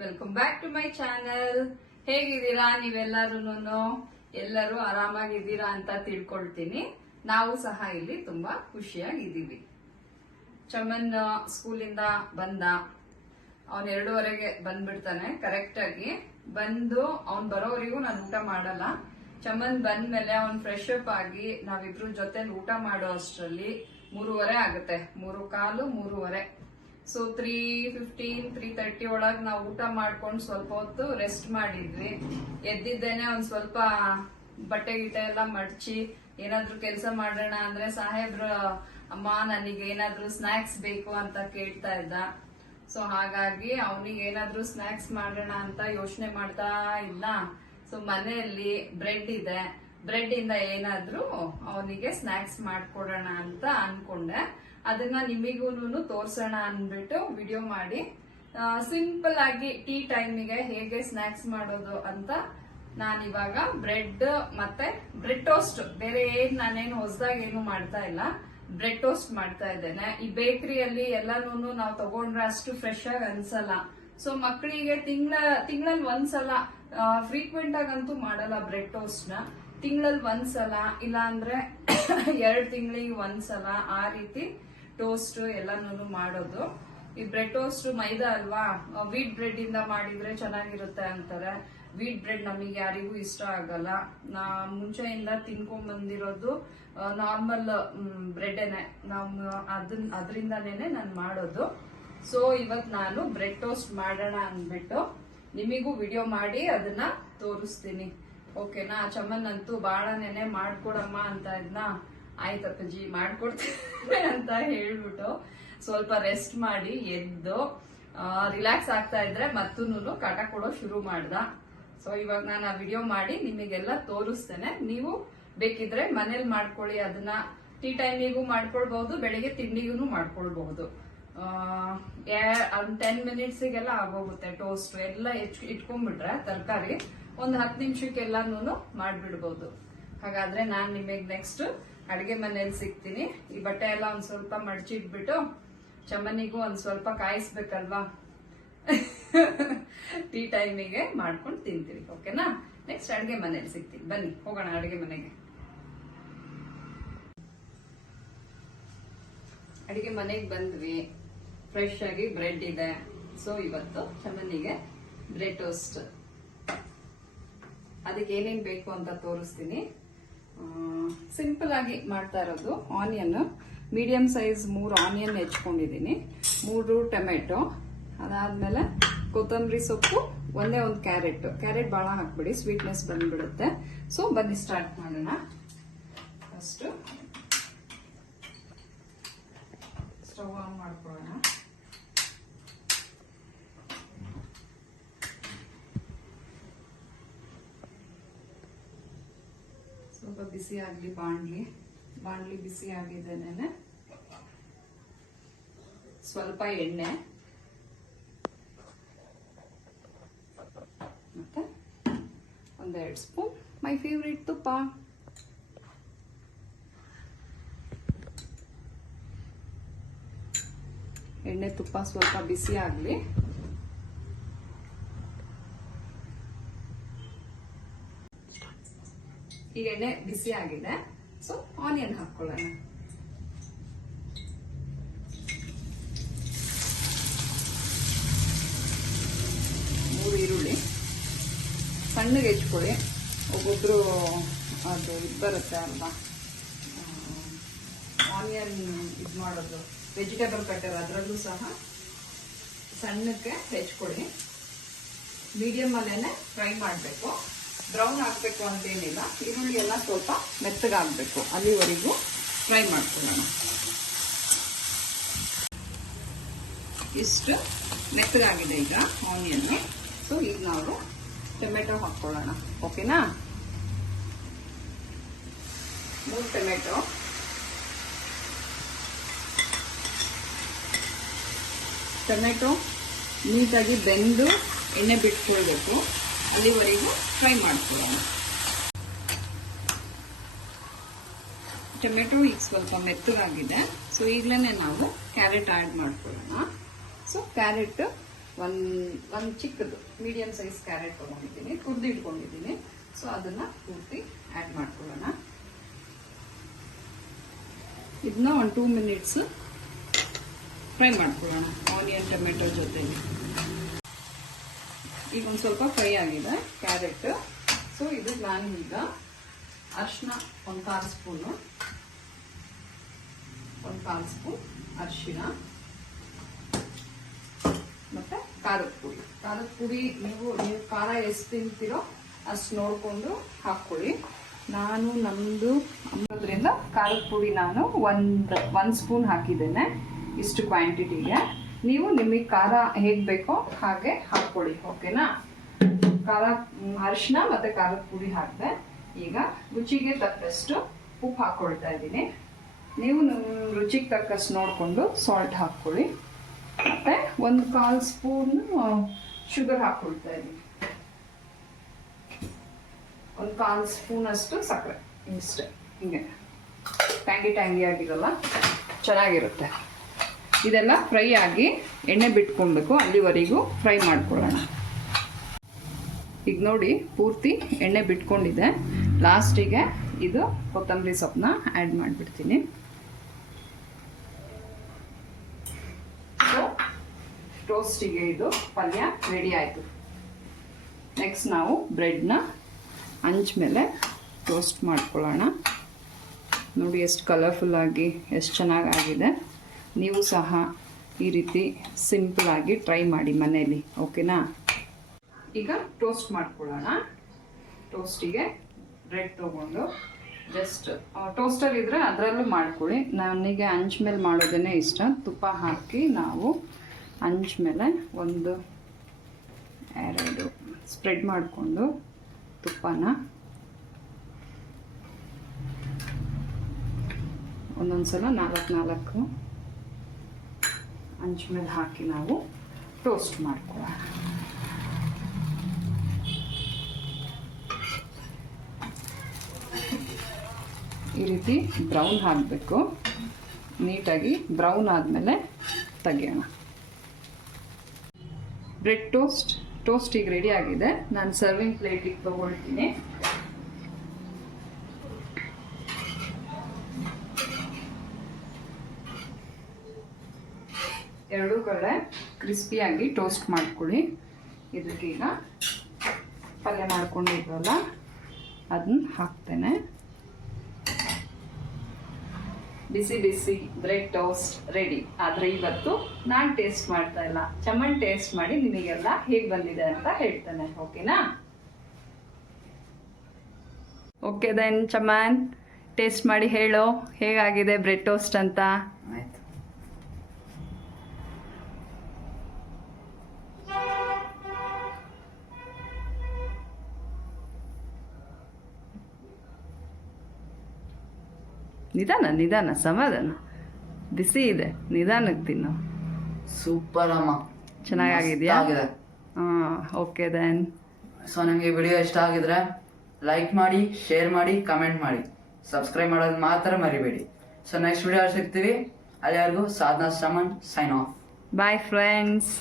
Welcome back to my channel. ಹೇಗಿದ್ದೀರಾ ನೀವೆಲ್ಲರೂ? ಎಲ್ಲರೂ ಆರಾಮಾಗಿದ್ದೀರಾ ಅಂತ ತಿಳ್ಕೊಳ್ತೀನಿ. ನಾವು ಸಹ ಇಲ್ಲಿ ತುಂಬಾ ಖುಷಿಯಾಗಿದ್ದೀವಿ. ಚಮನ್ ಸ್ಕೂಲಿಂದ ಬಂದ, ಅವನ್ 2:30ಗೆ ಬಂದ್ಬಿಡ್ತಾನೆ ಕರೆಕ್ಟ್ ಆಗಿ. ಬಂದು ಅವ್ನ್ ಬರೋವರೆಗೂ ನಾನು ಊಟ ಮಾಡಲ್ಲ. ಚಮನ್ ಬಂದ್ಮೇಲೆ ಅವ್ನ್ ಫ್ರೆಶ್ ಅಪ್ ಆಗಿ ನಾವಿಬ್ರು ಜೊತೆಲಿ ಊಟ ಮಾಡೋ ಅಷ್ಟ್ರಲ್ಲಿ 3:30 ಆಗುತ್ತೆ. 3:15, 3:30. ಸೊ 3:15, 3:30 ಒಳಗ್ ನಾವು ಊಟ ಮಾಡ್ಕೊಂಡು ಸ್ವಲ್ಪ ಹೊತ್ತು ರೆಸ್ಟ್ ಮಾಡಿದ್ವಿ. ಎದ್ದಿದ್ದೇನೆ ಒಂದ್ ಸ್ವಲ್ಪ ಬಟ್ಟೆ ಗಿಟ್ಟೆ ಎಲ್ಲ ಮಡ್ಚಿ ಏನಾದ್ರು ಕೆಲಸ ಮಾಡೋಣ ಅಂದ್ರೆ ಸಾಹೇಬ್ರ ಅಮ್ಮ ನನಗೆ ಏನಾದ್ರು ಸ್ನಾಕ್ಸ್ ಬೇಕು ಅಂತ ಕೇಳ್ತಾ ಇದ್ದ. ಸೊ ಹಾಗಾಗಿ ಅವನಿಗೆ ಏನಾದ್ರು ಸ್ನಾಕ್ಸ್ ಮಾಡೋಣ ಅಂತ ಯೋಚನೆ ಮಾಡ್ತಾ ಇದ್ದ. ಸೊ ಮನೆಯಲ್ಲಿ ಬ್ರೆಡ್ ಇದೆ, ಬ್ರೆಡ್ ಇಂದ ಏನಾದ್ರು ಅವನಿಗೆ ಸ್ನಾಕ್ಸ್ ಮಾಡ್ಕೊಡೋಣ ಅಂತ ಅನ್ಕೊಂಡೆ. ಅದನ್ನ ನಿಮಿಗೂನು ತೋರ್ಸೋಣ ಅನ್ಬಿಟ್ಟು ವಿಡಿಯೋ ಮಾಡಿ ಸಿಂಪಲ್ ಆಗಿ ಟೀ ಟೈಮಿಗೆ ಹೇಗೆ ಸ್ನಾಕ್ಸ್ ಮಾಡೋದು ಅಂತ ನಾನಿವಾಗ ಬ್ರೆಡ್ ಮತ್ತೆ ಬ್ರೆಡ್ ಟೋಸ್ಟ್, ಬೇರೆ ನಾನೇನು ಹೊಸದಾಗಿ ಏನು ಮಾಡ್ತಾ ಇಲ್ಲ, ಬ್ರೆಡ್ ಟೋಸ್ಟ್ ಮಾಡ್ತಾ ಇದ್ದೇನೆ. ಈ ಬೇಕರಿಯಲ್ಲಿ ಎಲ್ಲಾನು ನಾವು ತಗೊಂಡ್ರೆ ಅಷ್ಟು ಫ್ರೆಶ್ ಆಗಿ ಅನ್ಸಲ್ಲ. ಸೊ ಮಕ್ಕಳಿಗೆ ತಿಂಗಳಲ್ಲಿ ಒಂದ್ಸಲ, ಫ್ರೀಕ್ವೆಂಟ್ ಆಗಂತೂ ಮಾಡಲ್ಲ ಬ್ರೆಡ್ ಟೋಸ್ಟ್ ನ. ತಿಂಗಳಲ್ಲಿ ಒಂದ್ಸಲ ಇಲ್ಲ ಅಂದ್ರೆ 2 ತಿಂಗಳಿಗೆ ಒಂದ್ಸಲ ಆ ರೀತಿ ಟೋಸ್ಟ್ ಎಲ್ಲಾನು ಮಾಡೋದು. ಈ ಬ್ರೆಡ್ ಟೋಸ್ಟ್ ಮೈದಾ ಅಲ್ವಾ, ವೀಟ್ ಬ್ರೆಡ್ ಇಂದ ಮಾಡಿದ್ರೆ ಚೆನ್ನಾಗಿರುತ್ತೆ ಅಂತಾರೆ. ವೀಟ್ ಬ್ರೆಡ್ ನಮಗೆ ಯಾರಿಗೂ ಇಷ್ಟ ಆಗಲ್ಲ. ನಾ ಮುಂಚೆಯಿಂದ ತಿನ್ಕೊಂಡ್ ಬಂದಿರೋದು ನಾರ್ಮಲ್ ಬ್ರೆಡ್ನೇ, ಅದರಿಂದಾನೇನೆ ನಾನು ಮಾಡೋದು. ಸೊ ಇವತ್ ನಾನು ಬ್ರೆಡ್ ಟೋಸ್ಟ್ ಮಾಡೋಣ ಅಂದ್ಬಿಟ್ಟು ನಿಮಿಗೂ ವಿಡಿಯೋ ಮಾಡಿ ಅದನ್ನ ತೋರಿಸ್ತೀನಿ. ಓಕೆನಾ? ಚಮನ್ ಅಂತೂ ಬಾಳ ನೆನೆ ಮಾಡ್ಕೊಡಮ್ಮ ಅಂತ ಇದ್ನ. ಆಯ್ತಪ್ಪಜಿ ಮಾಡ್ಕೊಡ್ತೀನಿ ಅಂತ ಹೇಳ್ಬಿಟ್ಟು ಸ್ವಲ್ಪ ರೆಸ್ಟ್ ಮಾಡಿ ಎದ್ದು ರಿಲ್ಯಾಕ್ಸ್ ಆಗ್ತಾ ಇದ್ರೆ ಮತ್ತೂನು ಕಾಟ ಕೊಡೋ ಶುರು ಮಾಡ್ದ. ಸೊ ಇವಾಗ ನಾನು ಆ ವಿಡಿಯೋ ಮಾಡಿ ನಿಮಗೆಲ್ಲ ತೋರಿಸ್ತೇನೆ. ನೀವು ಬೇಕಿದ್ರೆ ಮನೇಲಿ ಮಾಡ್ಕೊಳ್ಳಿ. ಅದನ್ನ ಟೀ ಟೈಮಿಗೂ ಮಾಡ್ಕೊಳ್ಬಹುದು, ಬೆಳಿಗ್ಗೆ ತಿಂಡಿಗೂ ಮಾಡ್ಕೊಳ್ಬಹುದು. 10 ಮಿನಿಟ್ಸಿಗೆಲ್ಲ ಆಗೋಗುತ್ತೆ ಟೋಸ್ಟ್ ಎಲ್ಲ ಇಟ್ಕೊಂಡ್ಬಿಟ್ರೆ ತರಕಾರಿ. ಒಂದು 10 ನಿಮಿಷಕ್ಕೆಲ್ಲಾನು ಮಾಡ್ಬಿಡ್ಬಹುದು. ಹಾಗಾದ್ರೆ ನಾನ್ ನಿಮಗೆ ನೆಕ್ಸ್ಟ್ ಅಡಿಗೆ ಮನೇಲಿ ಸಿಗ್ತೀನಿ. ಈ ಬಟ್ಟೆ ಎಲ್ಲ ಒಂದ್ ಸ್ವಲ್ಪ ಮಡ್ಚಿಟ್ಬಿಟ್ಟು ಚಮನಿಗೂ ಒಂದ್ ಸ್ವಲ್ಪ ಕಾಯಿಸ್ಬೇಕಲ್ವಾ, ಟೀ ಟೈಮಿಗೆ ಮಾಡ್ಕೊಂಡು ತಿಂತೀವಿ. ಓಕೆನಾ? ನೆಕ್ಸ್ಟ್ ಅಡಿಗೆ ಮನೇಲಿ ಸಿಗ್ತೀನಿ. ಬನ್ನಿ ಹೋಗೋಣ ಅಡಿಗೆ ಮನೆಗೆ. ಅಡಿಗೆ ಮನೆಗೆ ಬಂದ್ವಿ. ಫ್ರೆಶ್ ಆಗಿ ಬ್ರೆಡ್ ಇದೆ. ಸೊ ಇವತ್ತು ಚಮನಿಗೆ ಬ್ರೆಡ್ ಟೋಸ್ಟ್. ಅದಕ್ಕೆ ಏನೇನ್ ಬೇಕು ಅಂತ ತೋರಿಸ್ತೀನಿ. ಸಿಂಪಲ್ ಆಗಿ ಮಾಡ್ತಾ ಇರೋದು. ಆನಿಯನ್ ಮೀಡಿಯಂ ಸೈಜ್ 3 ಆನಿಯನ್ ಹೆಚ್ಕೊಂಡಿದೀನಿ, 3 ಟೊಮೆಟೊ, ಅದಾದ್ಮೇಲೆ ಕೊತ್ತಂಬರಿ ಸೊಪ್ಪು, ಒಂದೇ ಒಂದು ಕ್ಯಾರೆಟ್ ಬಹಳ ಹಾಕ್ಬಿಡಿ, ಸ್ವೀಟ್ನೆಸ್ ಬಂದ್ಬಿಡುತ್ತೆ. ಸೊ ಬನ್ನಿ ಸ್ಟಾರ್ಟ್ ಮಾಡೋಣ. ಫಸ್ಟ್ ಸ್ಟವ್ ಆನ್ ಮಾಡ್ಕೊಳ್ಳೋಣ. ಸ್ವಲ್ಪ ಬಿಸಿ ಆಗ್ಲಿ ಬಾಣ್ಲಿ ಬಿಸಿ ಆಗಿದ್ದೇನೆ. ಸ್ವಲ್ಪ ಎಣ್ಣೆ ಮತ್ತೆ 1-2 ಸ್ಪೂನ್ ಮೈ ಫೇವ್ರೇಟ್ ತುಪ್ಪ. ಎಣ್ಣೆ ತುಪ್ಪ ಸ್ವಲ್ಪ ಬಿಸಿ ಆಗ್ಲಿ. ಈಗ ಎಣ್ಣೆ ಬಿಸಿ ಆಗಿದೆ. ಸೊ ಆನಿಯನ್ ಹಾಕೊಳ್ಳೋಣ. ಮೂರು ಈರುಳ್ಳಿ ಸಣ್ಣಗೆ ಹೆಚ್ಕೊಳ್ಳಿ. ಒಬ್ಬೊಬ್ರು ಅದು ಇದು ಬರುತ್ತೆ ಅಲ್ವಾ, ಆನಿಯನ್ ಇದು ಮಾಡೋದು, ವೆಜಿಟೇಬಲ್ ಕಟ್ಟರ್, ಅದರಲ್ಲೂ ಸಹ ಸಣ್ಣಕ್ಕೆ ಹೆಚ್ಕೊಳ್ಳಿ. ಮೀಡಿಯಂ ಅಲ್ಲೇನೆ ಫ್ರೈ ಮಾಡಬೇಕು. ಬ್ರೌನ್ ಆಗ್ಬೇಕು ಅಂತೇನಿಲ್ಲ. ಈರುಳ್ಳಿ ಎಲ್ಲ ಸ್ವಲ್ಪ ಮೆತ್ತಗಾಗಬೇಕು, ಅಲ್ಲಿವರೆಗೂ ಫ್ರೈ ಮಾಡ್ಕೊಳ್ಳೋಣ. ಇಷ್ಟು ಮೆತ್ತಗಾಗಿದೆ ಈಗ ಆನಿಯನ್. ಸೊ ಈಗ ನಾವು ಟೊಮೆಟೊ ಹಾಕೊಳ್ಳೋಣ. ಓಕೆನಾ? 3 ಟೊಮೆಟೊ. ಟೊಮೆಟೊ ನೀಟಾಗಿ ಬೆಂದು ಎಣ್ಣೆ ಬಿಟ್ಕೊಳ್ಬೇಕು, ಅಲ್ಲಿವರೆಗೂ ಫ್ರೈ ಮಾಡ್ಕೊಳ್ಳೋಣ. ಟೊಮೆಟೊ ಈಗ ಸ್ವಲ್ಪ ಮೆತ್ತಗಾಗಿದೆ. ಸೊ ಈಗಲೇ ನಾವು ಕ್ಯಾರೆಟ್ ಆಡ್ ಮಾಡ್ಕೊಳ್ಳೋಣ. ಸೊ ಕ್ಯಾರೆಟ್ ಒಂದು ಚಿಕ್ಕದು ಮೀಡಿಯಂ ಸೈಜ್ ಕ್ಯಾರೆಟ್ ತೊಗೊಂಡಿದ್ದೀನಿ, ತುರ್ದು ಇಟ್ಕೊಂಡಿದ್ದೀನಿ. ಸೊ ಅದನ್ನು ಪೂರ್ತಿ ಆ್ಯಡ್ ಮಾಡ್ಕೊಳ್ಳೋಣ. ಇದನ್ನ ಒಂದು 2 ಮಿನಿಟ್ಸ್ ಫ್ರೈ ಮಾಡ್ಕೊಳ್ಳೋಣ ಆನಿಯನ್ ಟೊಮೆಟೊ ಜೊತೆಗೆ. ಈಗ ಒಂದು ಸ್ವಲ್ಪ ಫ್ರೈ ಆಗಿದೆ ಕ್ಯಾರೆಟ್. ಸೊ ಇದು ನಾನು ಈಗ ಅರಿಶಿನ ಒಂದು 1/4 ಸ್ಪೂನು, 1/4 ಸ್ಪೂನ್ ಅರಿಶಿನ ಮತ್ತೆ ಖಾರದ ಪುಡಿ. ನೀವು ಖಾರ ಎಷ್ಟು ತಿಂತೀರೋ ಅಷ್ಟು ನೋಡಿಕೊಂಡು ಹಾಕ್ಕೊಳ್ಳಿ. ನಾನು ನಮ್ಮದು ಅನ್ನೋದ್ರಿಂದ ಖಾರದ ಪುಡಿ ನಾನು ಒಂದು ಸ್ಪೂನ್ ಹಾಕಿದ್ದೇನೆ ಇಷ್ಟು ಕ್ವಾಂಟಿಟಿಗೆ. ನೀವು ನಿಮಗೆ ಖಾರ ಹೇಗೆ ಬೇಕೋ ಹಾಗೆ ಹಾಕ್ಕೊಳ್ಳಿ, ಓಕೆನಾ? ಅರಿಶಿನ ಮತ್ತು ಖಾರದ ಪುಡಿ ಹಾಕಿದೆ. ಈಗ ರುಚಿಗೆ ತಕ್ಕಷ್ಟು ಉಪ್ಪು ಹಾಕ್ಕೊಳ್ತಾ ಇದ್ದೀನಿ. ನೀವು ನಿಮ್ಮ ರುಚಿಗೆ ತಕ್ಕಷ್ಟು ನೋಡಿಕೊಂಡು ಸಾಲ್ಟ್ ಹಾಕ್ಕೊಳ್ಳಿ. ಮತ್ತು 1/4 ಸ್ಪೂನ್ ಶುಗರ್ ಹಾಕ್ಕೊಳ್ತಾ ಇದ್ದೀನಿ. 1/4 ಸ್ಪೂನ್ ಅಷ್ಟು ಸಕ್ಕರೆ, ಇಷ್ಟೇ. ಹಿಂಗೆ ಟ್ಯಾಂಗಿ ಆಗಿರಲ್ಲ, ಚೆನ್ನಾಗಿರುತ್ತೆ. ಇದೆಲ್ಲ ಫ್ರೈ ಆಗಿ ಎಣ್ಣೆ ಬಿಟ್ಕೊಳ್ಬೇಕು, ಅಲ್ಲಿವರೆಗೂ ಫ್ರೈ ಮಾಡ್ಕೊಳ್ಳೋಣ. ಈಗ ನೋಡಿ ಪೂರ್ತಿ ಎಣ್ಣೆ ಬಿಟ್ಕೊಂಡಿದೆ. ಲಾಸ್ಟಿಗೆ ಇದು ಕೊತ್ತಂಬರಿ ಸೊಪ್ಪನ್ನ ಆ್ಯಡ್ ಮಾಡಿಬಿಡ್ತೀನಿ. ಸೊ ಟೋಸ್ಟಿಗೆ ಇದು ಪಲ್ಯ ರೆಡಿ ಆಯಿತು. ನೆಕ್ಸ್ಟ್ ನಾವು ಬ್ರೆಡ್ನ ಹಂಚ್ ಮೇಲೆ ಟೋಸ್ಟ್ ಮಾಡ್ಕೊಳ್ಳೋಣ. ನೋಡಿ ಎಷ್ಟು ಕಲರ್ಫುಲ್ಲಾಗಿ ಎಷ್ಟು ಚೆನ್ನಾಗಾಗಿದೆ. ನೀವು ಸಹ ಈ ರೀತಿ ಸಿಂಪಲಾಗಿ ಟ್ರೈ ಮಾಡಿ ಮನೆಯಲ್ಲಿ, ಓಕೆನಾ? ಈಗ ಟೋಸ್ಟ್ ಮಾಡ್ಕೊಳ್ಳೋಣ. ಟೋಸ್ಟಿಗೆ ಬ್ರೆಡ್ ತೊಗೊಂಡು ಜಸ್ಟ್ ಟೋಸ್ಟರ್ ಇದ್ದರೆ ಅದರಲ್ಲೂ ಮಾಡ್ಕೊಳ್ಳಿ. ನನಗೆ ಹಂಚ್ ಮೇಲೆ ಮಾಡೋದೇ ಇಷ್ಟ. ತುಪ್ಪ ಹಾಕಿ ನಾವು ಹಂಚ್ ಮೇಲೆ 1-2 ಸ್ಪ್ರೆಡ್ ಮಾಡಿಕೊಂಡು ತುಪ್ಪನ ಒಂದೊಂದು ಸಲ 4 ಹಂಚ್ ಮೇಲೆ ಹಾಕಿ ನಾವು ಟೋಸ್ಟ್ ಮಾಡ್ಕೊಳ್ಳೋಣ. ಈ ರೀತಿ ಬ್ರೌನ್ ಆಗಬೇಕು, ನೀಟಾಗಿ ಬ್ರೌನ್ ಆದಮೇಲೆ ತೆಗಿಯೋಣ. ಬ್ರೆಡ್ ಟೋಸ್ಟ್ ಈಗ ರೆಡಿ ಆಗಿದೆ. ನಾನು ಸರ್ವಿಂಗ್ ಪ್ಲೇಟಿಗೆ ತೊಗೊಳ್ತೀನಿ. ಎರಡೂ ಕಡೆ ಕ್ರಿಸ್ಪಿಯಾಗಿ ಟೋಸ್ಟ್ ಮಾಡ್ಕೊಳ್ಳಿ. ಇದಕ್ಕೀಗ ಪಲ್ಯ ಮಾಡ್ಕೊಂಡಿದ್ವಲ್ಲ ಅದನ್ನ ಹಾಕ್ತೇನೆ. ಬಿಸಿ ಬಿಸಿ ಬ್ರೆಡ್ ಟೋಸ್ಟ್ ರೆಡಿ. ಆದರೆ ಇವತ್ತು ನಾನು ಟೇಸ್ಟ್ ಮಾಡ್ತಾ ಇಲ್ಲ, ಚಮನ್ ಟೇಸ್ಟ್ ಮಾಡಿ ನಿಮಗೆಲ್ಲ ಹೇಗೆ ಬಂದಿದೆ ಅಂತ ಹೇಳ್ತೇನೆ, ಓಕೆನಾ? ಓಕೆ ದೆನ್ ಚಮನ್, ಟೇಸ್ಟ್ ಮಾಡಿ ಹೇಳೋ ಹೇಗಾಗಿದೆ ಬ್ರೆಡ್ ಟೋಸ್ಟ್ ಅಂತ. ಆಯ್ತು. ನಿಧಾನ ಸಮಾಧಾನ, ಬಿಸಿ ಇದೆ, ನಿಧಾನಕ್ಕೆ ತಿನ್ನು. ಸೂಪರ್ ಅಮ್ಮ, ಚೆನ್ನಾಗಿದೆಯಾ? Okay then. ಸೊ ನಿಮಗೆ ವಿಡಿಯೋ ಇಷ್ಟ ಆಗಿದ್ರೆ ಲೈಕ್ ಮಾಡಿ, ಶೇರ್ ಮಾಡಿ, ಕಮೆಂಟ್ ಮಾಡಿ, ಸಬ್ಸ್ಕ್ರೈಬ್ ಮಾಡೋದು ಮಾತ್ರ ಮರಿಬೇಡಿ. ಸೊ ನೆಕ್ಸ್ಟ್ ವಿಡಿಯೋ ಸಿಗ್ತೀವಿ. ಅಲ್ಲಿವರೆಗೂ Sadhana Chaman sign off. Bye friends.